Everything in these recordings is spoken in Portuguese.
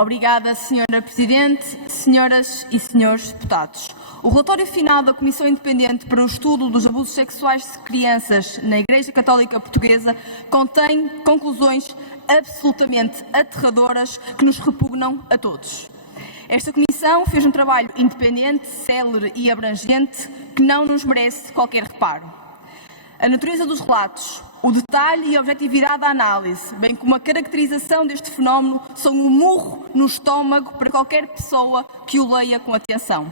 Obrigada, Sra. Presidente, senhoras e senhores deputados. O relatório final da Comissão Independente para o Estudo dos Abusos Sexuais de Crianças na Igreja Católica Portuguesa contém conclusões absolutamente aterradoras que nos repugnam a todos. Esta Comissão fez um trabalho independente, célere e abrangente que não nos merece qualquer reparo. A natureza dos relatos, o detalhe e a objetividade da análise, bem como a caracterização deste fenómeno, são um murro no estômago para qualquer pessoa que o leia com atenção.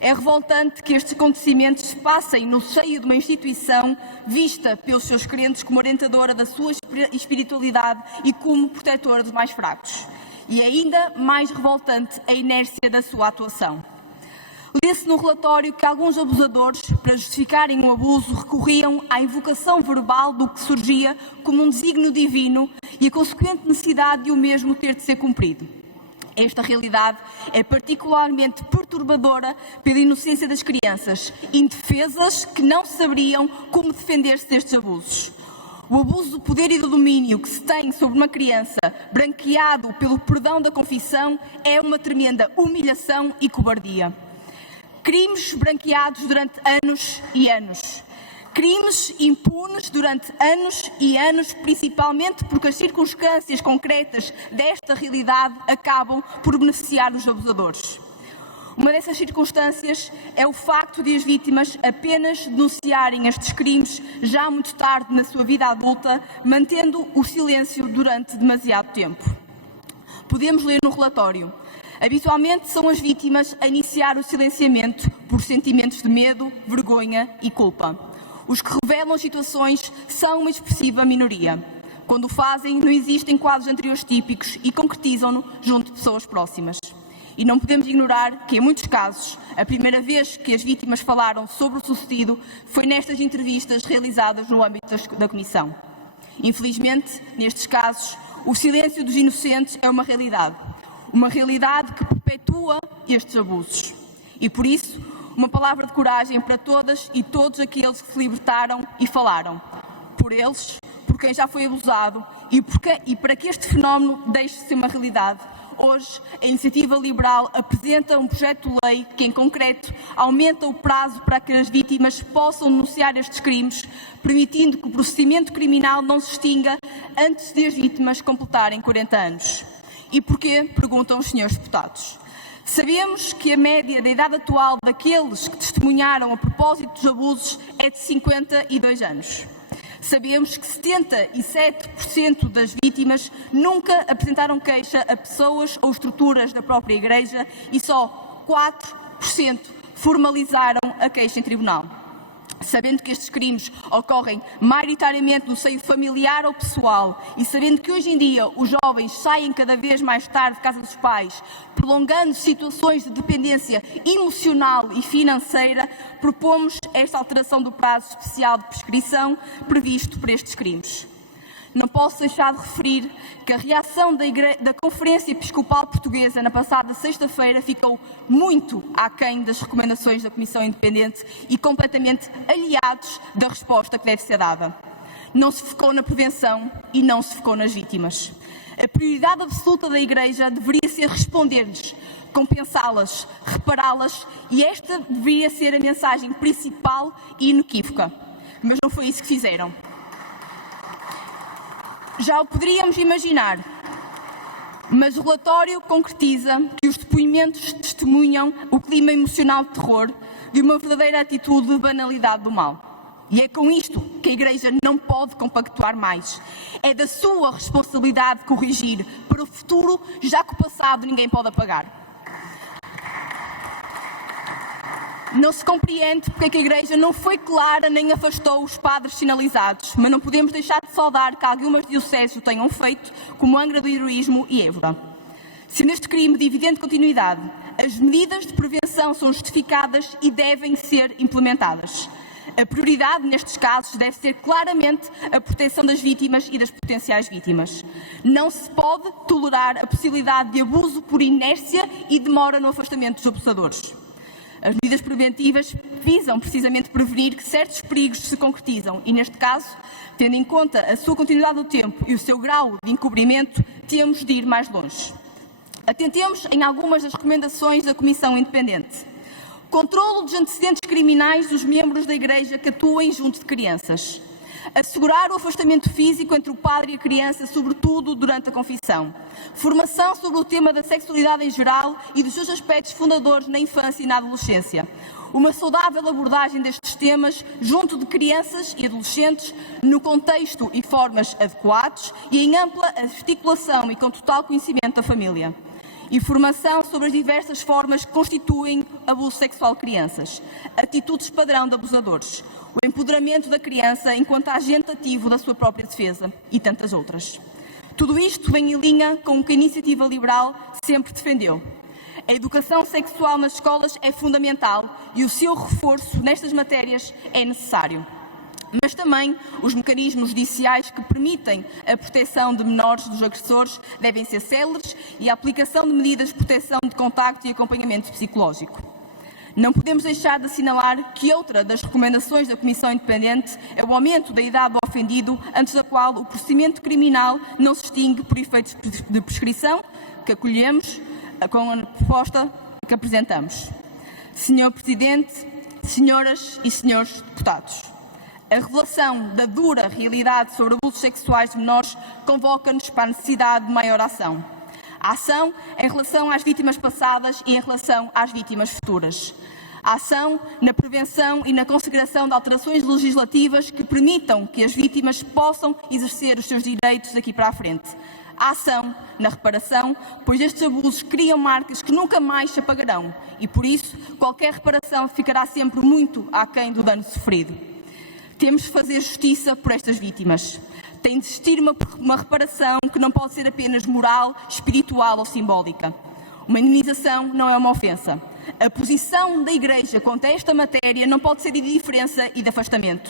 É revoltante que estes acontecimentos se passem no seio de uma instituição vista pelos seus crentes como orientadora da sua espiritualidade e como protetora dos mais fracos. E é ainda mais revoltante a inércia da sua atuação. Lê-se no relatório que alguns abusadores, para justificarem um abuso, recorriam à invocação verbal do que surgia como um desígnio divino e a consequente necessidade de o mesmo ter de ser cumprido. Esta realidade é particularmente perturbadora pela inocência das crianças, indefesas que não saberiam como defender-se destes abusos. O abuso do poder e do domínio que se tem sobre uma criança, branqueado pelo perdão da confissão, é uma tremenda humilhação e cobardia. Crimes branqueados durante anos e anos. Crimes impunes durante anos e anos, principalmente porque as circunstâncias concretas desta realidade acabam por beneficiar os abusadores. Uma dessas circunstâncias é o facto de as vítimas apenas denunciarem estes crimes já muito tarde na sua vida adulta, mantendo o silêncio durante demasiado tempo. Podemos ler no relatório: habitualmente são as vítimas a iniciar o silenciamento por sentimentos de medo, vergonha e culpa. Os que revelam as situações são uma expressiva minoria. Quando o fazem, não existem quadros anteriores típicos e concretizam-no junto de pessoas próximas. E não podemos ignorar que, em muitos casos, a primeira vez que as vítimas falaram sobre o sucedido foi nestas entrevistas realizadas no âmbito da Comissão. Infelizmente, nestes casos, o silêncio dos inocentes é uma realidade que perpetua estes abusos. E, por isso, uma palavra de coragem para todas e todos aqueles que se libertaram e falaram. Por eles, por quem já foi abusado e para que este fenómeno deixe de ser uma realidade. Hoje, a Iniciativa Liberal apresenta um projeto de lei que, em concreto, aumenta o prazo para que as vítimas possam denunciar estes crimes, permitindo que o procedimento criminal não se extinga antes de as vítimas completarem 40 anos. E porquê? Perguntam os senhores deputados. Sabemos que a média da idade atual daqueles que testemunharam a propósito dos abusos é de 52 anos. Sabemos que 77% das vítimas nunca apresentaram queixa a pessoas ou estruturas da própria Igreja e só 4% formalizaram a queixa em tribunal. Sabendo que estes crimes ocorrem maioritariamente no seio familiar ou pessoal e sabendo que hoje em dia os jovens saem cada vez mais tarde de casa dos pais, prolongando situações de dependência emocional e financeira, propomos esta alteração do prazo especial de prescrição previsto para estes crimes. Não posso deixar de referir que a reação da Conferência Episcopal Portuguesa na passada sexta-feira ficou muito aquém das recomendações da Comissão Independente e completamente aliados da resposta que deve ser dada. Não se focou na prevenção e não se focou nas vítimas. A prioridade absoluta da Igreja deveria ser responder-lhes, compensá-las, repará-las e esta deveria ser a mensagem principal e inequívoca. Mas não foi isso que fizeram. Já o poderíamos imaginar, mas o relatório concretiza que os depoimentos testemunham o clima emocional de terror de uma verdadeira atitude de banalidade do mal. E é com isto que a Igreja não pode compactuar mais. É da sua responsabilidade corrigir para o futuro, já que o passado ninguém pode apagar. Não se compreende porque é que a Igreja não foi clara nem afastou os padres sinalizados, mas não podemos deixar de saudar que algumas dioceses o tenham feito, como Angra do Heroísmo e Évora. Se neste crime de evidente continuidade, as medidas de prevenção são justificadas e devem ser implementadas. A prioridade nestes casos deve ser claramente a proteção das vítimas e das potenciais vítimas. Não se pode tolerar a possibilidade de abuso por inércia e demora no afastamento dos abusadores. As medidas preventivas visam precisamente prevenir que certos perigos se concretizam e, neste caso, tendo em conta a sua continuidade no tempo e o seu grau de encobrimento, temos de ir mais longe. Atentemos em algumas das recomendações da Comissão Independente. Controlo dos antecedentes criminais dos membros da Igreja que atuem junto de crianças. Assegurar o afastamento físico entre o padre e a criança, sobretudo durante a confissão. Formação sobre o tema da sexualidade em geral e dos seus aspectos fundadores na infância e na adolescência. Uma saudável abordagem destes temas junto de crianças e adolescentes no contexto e formas adequados e em ampla articulação e com total conhecimento da família. Informação sobre as diversas formas que constituem abuso sexual de crianças. Atitudes padrão de abusadores. O empoderamento da criança enquanto agente ativo da sua própria defesa e tantas outras. Tudo isto vem em linha com o que a Iniciativa Liberal sempre defendeu. A educação sexual nas escolas é fundamental e o seu reforço nestas matérias é necessário. Mas também os mecanismos judiciais que permitem a proteção de menores dos agressores devem ser céleres e a aplicação de medidas de proteção de contacto e acompanhamento psicológico. Não podemos deixar de assinalar que outra das recomendações da Comissão Independente é o aumento da idade do ofendido, antes da qual o procedimento criminal não se extingue por efeitos de prescrição, que acolhemos com a proposta que apresentamos. Senhor Presidente, senhoras e senhores deputados, a revelação da dura realidade sobre abusos sexuais de menores convoca-nos para a necessidade de maior ação. A ação em relação às vítimas passadas e em relação às vítimas futuras. A ação na prevenção e na consagração de alterações legislativas que permitam que as vítimas possam exercer os seus direitos daqui para a frente. A ação na reparação, pois estes abusos criam marcas que nunca mais se apagarão e, por isso, qualquer reparação ficará sempre muito aquém do dano sofrido. Temos de fazer justiça por estas vítimas. Tem de existir uma reparação que não pode ser apenas moral, espiritual ou simbólica. Uma indemnização não é uma ofensa. A posição da Igreja quanto a esta matéria não pode ser de indiferença e de afastamento.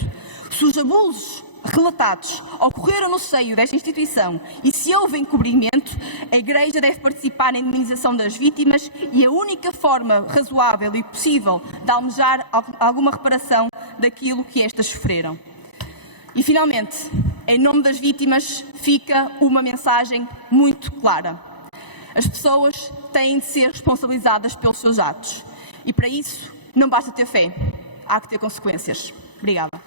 Se os abusos relatados ocorreram no seio desta instituição e se houve encobrimento, a Igreja deve participar na indemnização das vítimas e a única forma razoável e possível de almejar alguma reparação daquilo que estas sofreram. E, finalmente, em nome das vítimas, fica uma mensagem muito clara. As pessoas têm de ser responsabilizadas pelos seus atos. E, para isso, não basta ter fé, há que ter consequências. Obrigada.